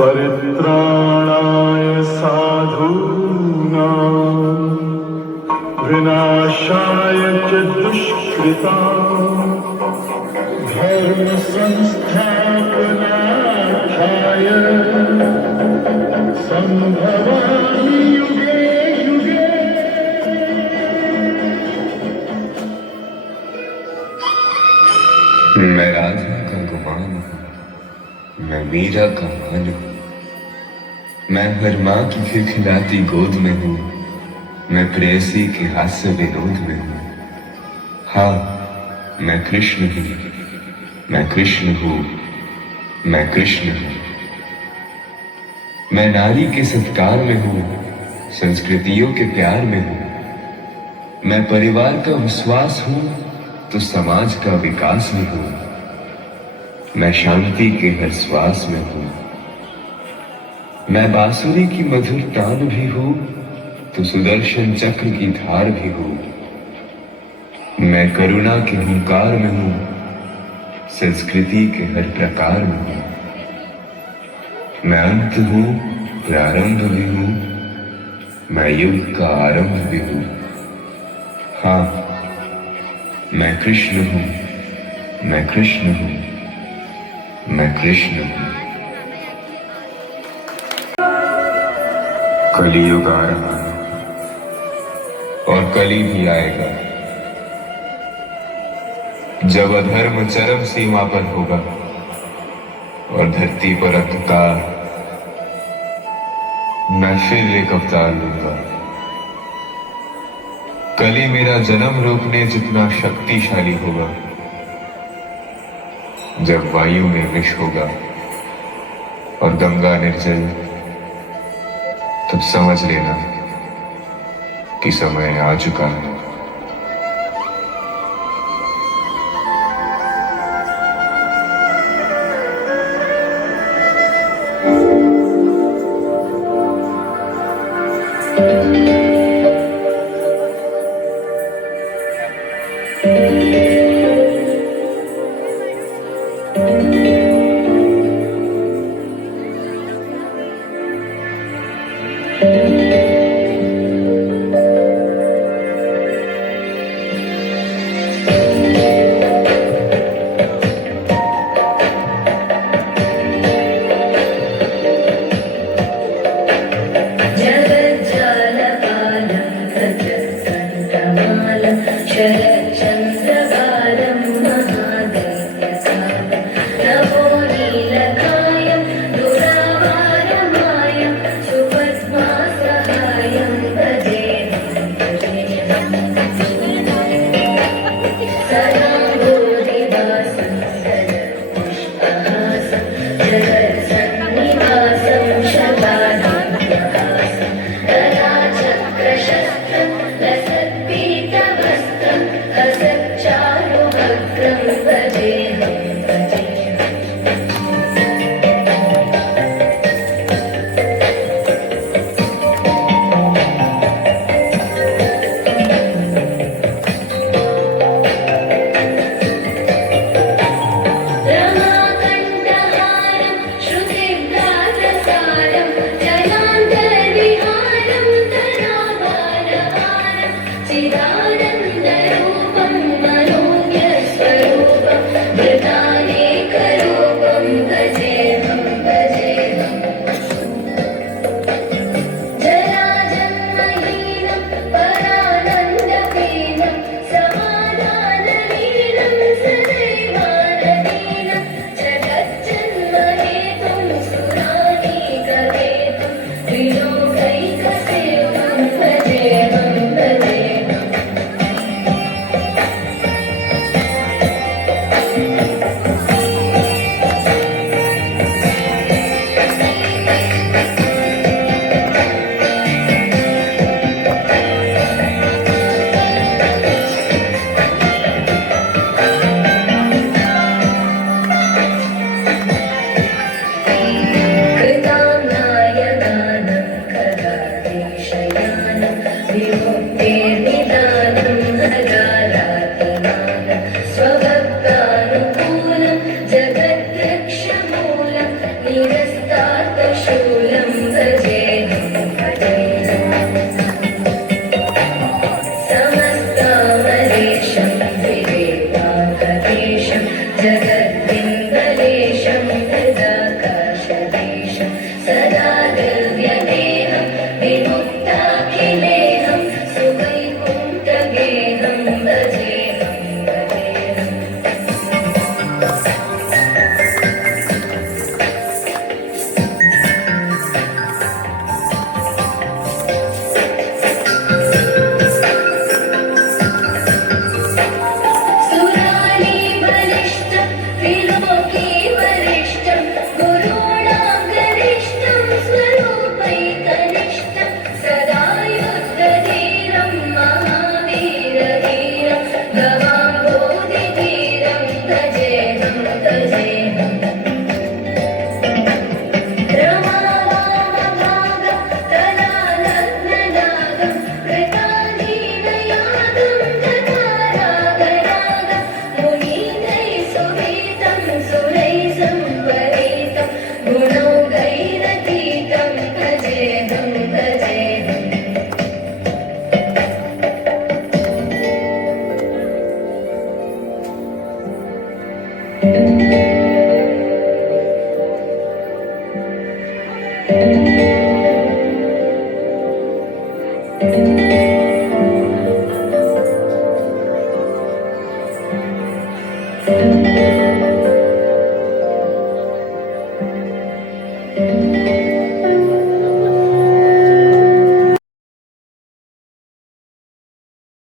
परित्राणाय साधूनां विनाशाय च दुष्कृतां धर्म संस्थापनार्थाय संभवामि युगे युगे। मैं राधा का गुमान हूँ, मैं मीरा का मान हूँ, मैं हर माँ की खिलखिलाती गोद में हूँ, मैं प्रेयसी के हास्य विनोद में हूँ। हाँ, मैं कृष्ण हूँ, मैं कृष्ण हूँ, मैं कृष्ण हूँ। मैं नारी के सत्कार में हूँ, संस्कृतियों के प्यार में हूँ। मैं परिवार का विश्वास हूँ तो समाज का विकास में हूँ। मैं शांति के हर श्वास में हूँ। मैं बांसुरी की मधुर तान भी हूँ तो सुदर्शन चक्र की धार भी हूँ। मैं करुणा के हुंकार में हूँ, संस्कृति के हर प्रकार में हूँ। मैं अंत हूँ, प्रारंभ भी हूँ, मैं युग का आरंभ भी हूँ। हाँ, मैं कृष्ण हूँ, मैं कृष्ण हूँ, मैं कृष्ण हूँ। कलियुग आ रहा है और कली भी आएगा, जब अधर्म चरम सीमा पर होगा और धरती पर अंधकार। मैं फिर एक अवतार लूंगा। कली मेरा जन्म रोकने जितना शक्तिशाली होगा। जब वायु में विष होगा और गंगा निर्जल, तब समझ लेना कि समय आ चुका है। जगद्रक्षमूलं निरस्तात्